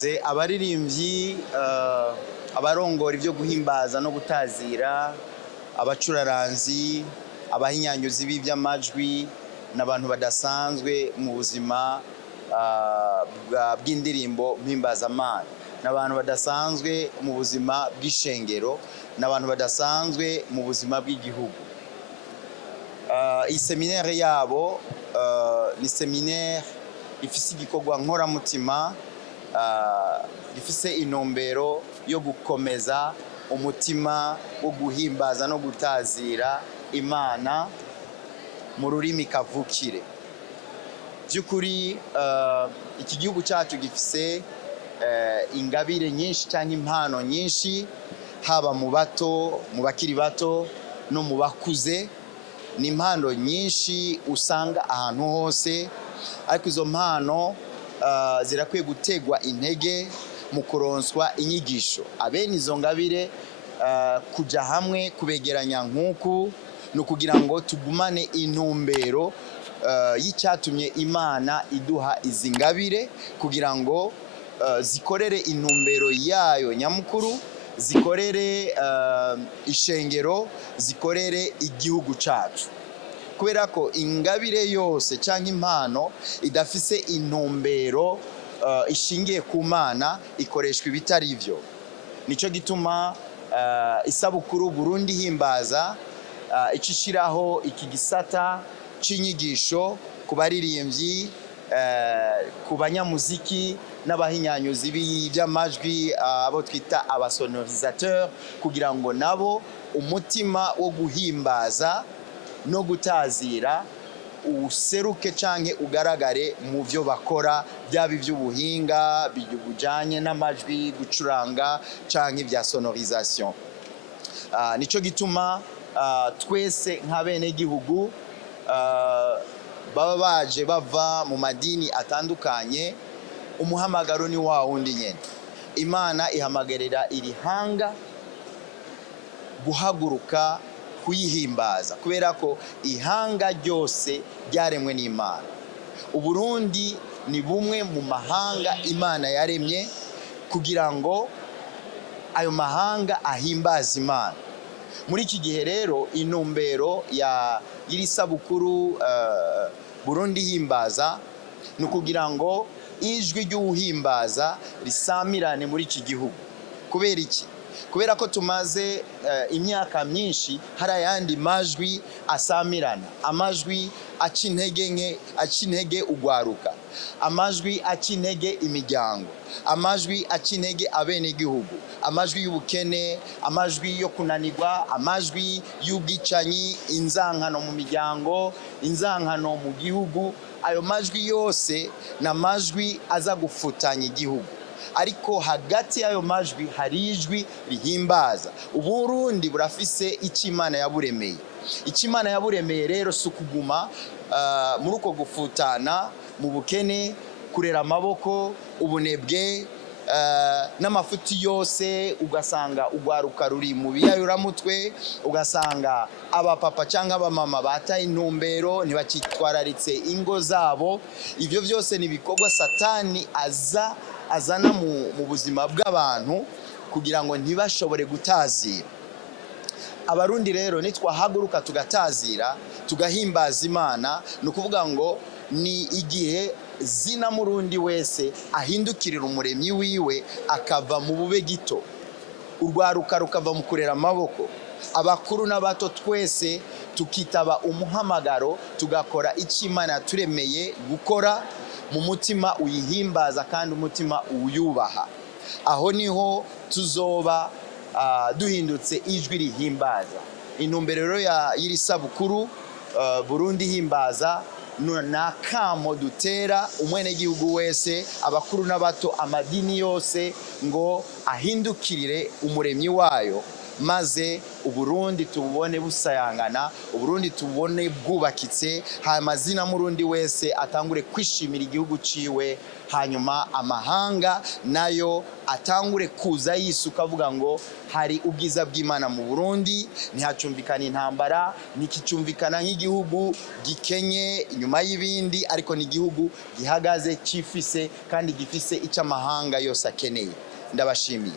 Abaririmbyi abarongora ibyo guhimbaza no gutazira, abacuraranzi, abahinyanyuzi b'iby'amajwi n'abantu badasanzwe mu buzima bw'indirimbo mpimbazamana, n'abantu badasanzwe mu buzima bw'ishengero, n'abantu badasanzwe mu buzima bw'igihugu. Iyi seminaire yabo ni seminaire ifise igikorwa nkoramutima gifise intumbero yo gukomeza umutima wo guhimbaza no gutazira Imana mu rurimi kavukire. By'ukuri iki gihugu cyacu gifise ingabire nyinshi cyangwa impano nyinshi, haba mu bato, mu bakiri bato no mu bakuze. Ni impano nyinshi usanga ahantu hose, ariko izo mpano zirakwiye gutegwa intege mu kuronswa inyigisho. Abene izo ngabire kuja hamwe kubegeranya nk'uku ni ukugira ngo tugumane intumbero y'icyatumye Imana iduha izi ngabire, kugira ngo zikorere intumbero yayo nyamukuru, zikorere ishengero, zikorere igihugu cyacu. Kubera ko ingabire yose cyangwa impano idafise intumbero ishingiye ku Mana ikoreshwa ibitari byo. Nico gituma isabukuru Burundi himbaza icishiraho iki gisata c'inyigisho ku baririmbyi, ku banyamuziki n'abahinyanyuzi by'amajwi, abo twita abasonorisateur, kugira ngo nabo umutima wo guhimbaza no gutazira useruke canke ugaragare mu byo bakora, byaba iby'ubuhinga bijanye n'amajwi, gucuranga canke ibya sonorisation. Nico gituma twese nk'abene gihugu baba baje bava mu madini atandukanye, umuhamagaro ni wa wundi nyene. Imana ihamagarira iri hanga guhaguruka kuyihimbaza, kubera ko ihanga ryose ryaremwe n'Imana. Uburundi ni bumwe mu mahanga Imana yaremye kugira ngo ayo mahanga ahimbaze Imana. Muri iki gihe rero intumbero y'iri sabukuru Burundi himbaza ni ukugira ngo ijwi ry'uwuhimbaza risamirane muri iki gihugu. Kubera iki? Kubera ko tumaze imyaka myinshi hari ayandi majwi asamirana, amajwi aca intege ugwaruka, amajwi aca intege imiryango, amajwi aca intege abene gihugu, amajwi y'ubukene, amajwi yo kunanirwa, amajwi y'ubwicanyi, inzankano mu miryango, inzankano mu gihugu. Ayo majwi yose na majwi aza gufutanya igihugu, ariko hagati y'ayo majwi hari ijwi rihimbaza. Uburundi burafise icyo Imana yaburemeye. Icyo Imana yaburemeye rero si ukuguma muri uko gufutana mu bukene, kurera amaboko, ubunebwe n'amafuti yose. Ugasanga ugwaruka ruri mu biyayuramutwe, ugasanga abapapa cyangwa abamama bataye intumbero, ntibakitwararitse ingo zabo. Ibyo byose ni ibikorwa Satani azana mu buzima bw'abantu kugira ngo ntibashobore gutazira. Abarundi rero nitwahaguruka tugatazira, tugahimbaza Imana, ni ukuvuga ngo ni igihe zina murundi wese ahindukirira umuremyi wiwe, akava mu bube gito, urwaruka rukava mu kurera amaboko, abakuru n'abato twese tukitaba umuhamagaro, tugakora icyo Imana yaturemeye gukora mu mutima uyihimbaza kandi umutima uyubaha. Aho niho tuzoba duhindutse ijwi rihimbaza. Intumbero rero y'iri sabukuru Burundi himbaza nakamo dutera umwenegihugu wese, abakuru n'abato, amadini yose, ngo ahindukirire umuremyi wayo maze Uburundi tubone busayangana, Uburundi tubone bwubakitse, amazina murundi wese atangure kwishimira igihugu ciwe, hanyuma amahanga nayo atangure kuza yisuka avuga ngo hari ubwiza bw'Imana mu Burundi, ntihacumvikana intambara, ntikicumvikana nk'igihugu gikenye inyuma y'ibindi, ariko ni igihugu gihagaze cifise kandi gifise icyo amahanga yose akeneye. Ndabashimiye.